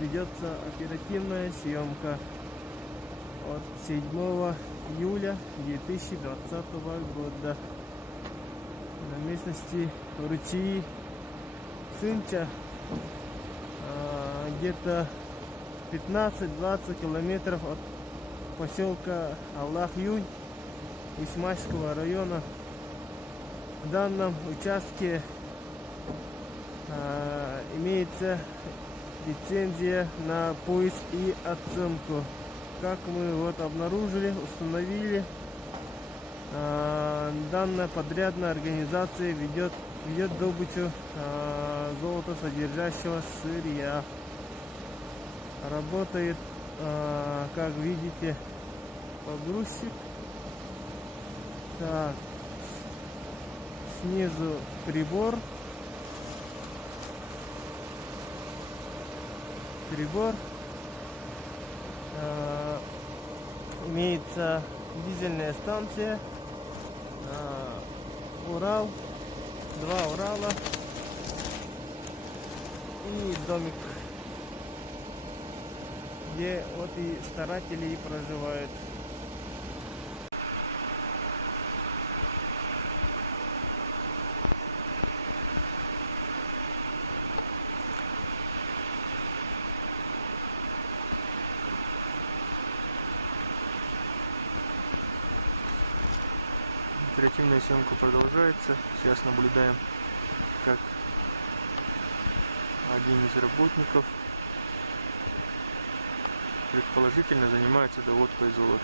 ведется оперативная съемка от 7 июля 2020 года на местности Ручьи Сынча, где-то 15-20 километров от поселка Аллах-Юнь Усмачского района. В данном участке имеется лицензия на поиск и оценку. Как мы вот обнаружили, установили, данная подрядная организация ведет добычу золотосодержащего сырья. Работает, как видите, погрузчик. Так, снизу прибор. Имеется дизельная станция, Урал, 2 Урала и домик, где вот и старатели и проживают. Оперативная съемка продолжается. Сейчас наблюдаем, как один из работников предположительно занимается доводкой золота.